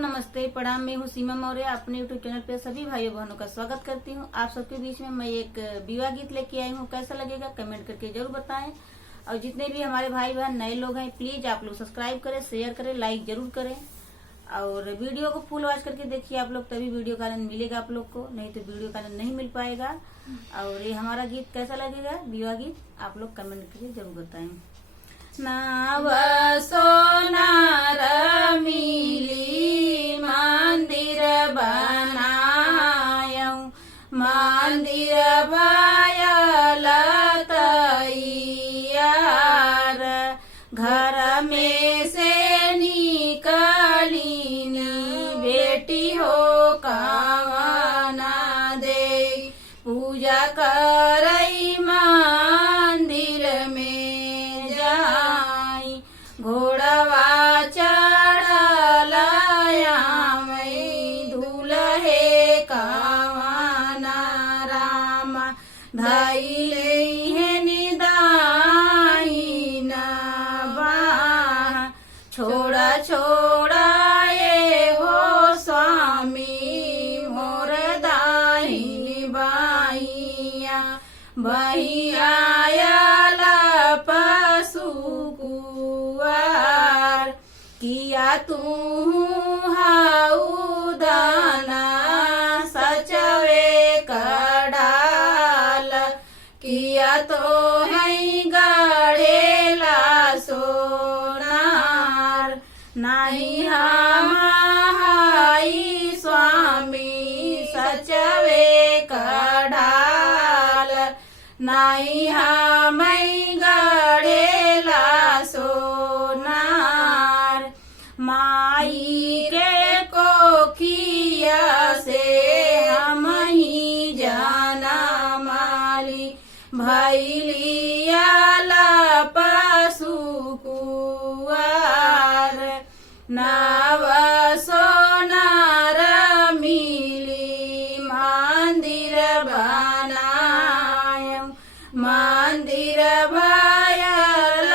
नमस्ते प्रणाम। मैं हूँ सीमा मौर्य। अपने यूट्यूब चैनल पे सभी भाइयों बहनों का स्वागत करती हूँ। आप सबके बीच में मैं एक विवाह गीत लेके आई हूँ। कैसा लगेगा कमेंट करके जरूर बताएं। और जितने भी हमारे भाई बहन नए लोग हैं प्लीज आप लोग सब्सक्राइब करें, शेयर करें, लाइक जरूर करें और वीडियो को फुल वॉच करके देखिए आप लोग, तभी वीडियो का आनंद मिलेगा आप लोग को, नहीं तो वीडियो का आनंद नहीं मिल पाएगा। और ये हमारा गीत कैसा लगेगा विवाह गीत आप लोग कमेंट करके जरूर बताएं। नाव सोनार मिली मंदिर बनायऊ, मंदिर भयल तैयार, घर में से निकलीनी बेटी हो कामना दे, पूजा करई मंदिर में जाई, घोड़वा चढ़ल आमई दूल्हे कामना राम, धैले है निदाई न बाह, छोड़ा छोड़ा ये हो स्वामी मोर दाहिनी बाहिया, बहियाला पशु कुआर, किया तू हाउ दाना सचवे कडाल, किया तो है गढ़ेला सोनार, नहीं हम हाई स्वामी सचवे कडाल, नहीं हम गढ़ेला सोनार, माई के कोखिया से हम ही जाना माली, भैलियाला पशु कुआर, नाव सोनार मिली मंदिर बनायऊ, मंदिर भयल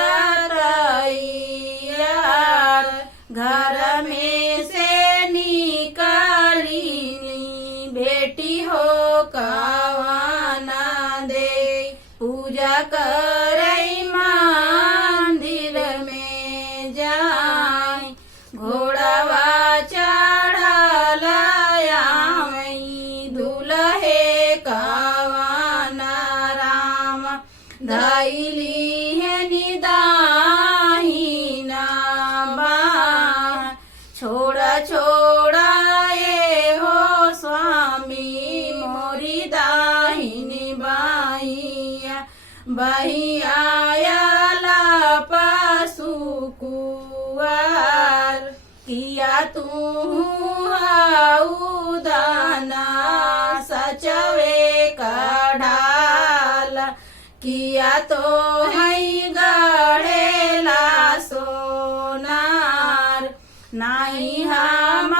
तैयार, घर में से निकलीनी बेटी हो कामना दे, पूजा करई मंदिर में जाई, घोड़वा चढ़ल आमई दूल्हे कामना राम, धैली है निदाही न बाह, छोड़ा छोड़ा ये हो स्वामी मोरी दाहिनी बाहिया, बहियाला पशु कुआर, किया तू हाउ दाना सचवे कडाल, किया तो है गढ़ेला सोनार, नहीं हम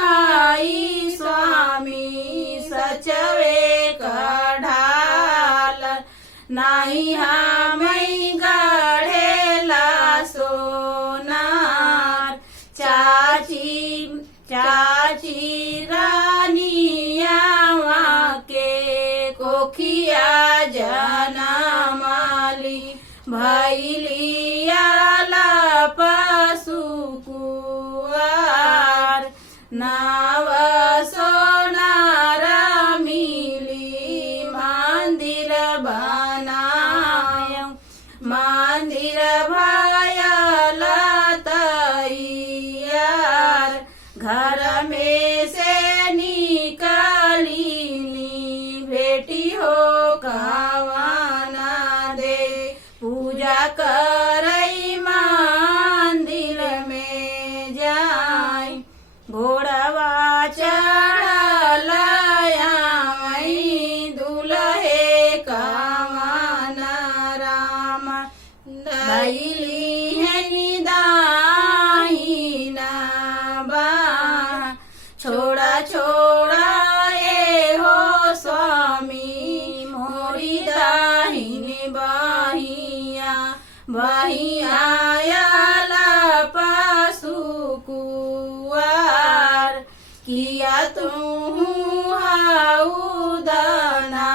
हाई स्वामी सचवे कडाल, नहीं हम गढ़ेला सोनार, चाची चाची रानिया के कोखिया जना माली, भैलियाला पशु कुआर, नाव सोनार मिली मंदिर बनायऊ, मंदिर भयल तैयार, घर में से निकलीनी बेटी हो कामना दे, पूजा करई मंदिर में जाई, घोड़वा चढ़ल आमई दूल्हे कामना राम, धैली है निदाही न बाह, छोड़ा छोड़ा ये हो स्वामी मोरी दाहिनी बाहिया, बहियाला पशु कुआ तू हाउदना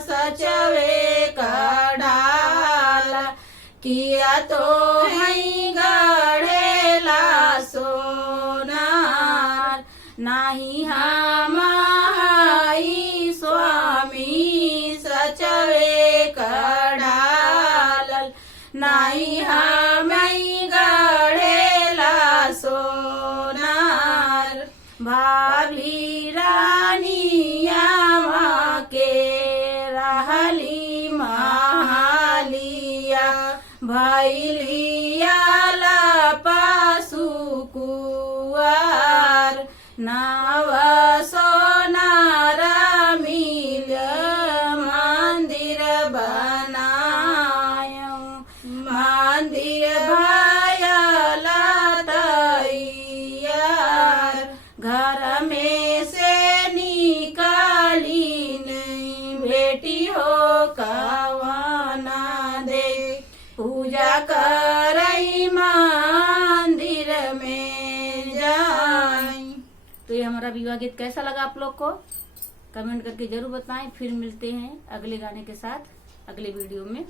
सचवे कढ़ाला किया तो हई गढ़ेला सोनार नाही हम हाई स्वामी सचवे कढ़ालल नाही हम गढ़ेला सोनार भाभी रानिया के रहली महालिया भैलिया पासु कुआर नव सोनार मिल मंदिर बनायो मंदिर भयला तैयार घर में से निकाली नहीं बेटी हो कवाना दे पूजा करई मंदिर में जाई। तो ये हमारा विवाह गीत कैसा लगा आप लोग को कमेंट करके जरूर बताएं। फिर मिलते हैं अगले गाने के साथ अगले वीडियो में।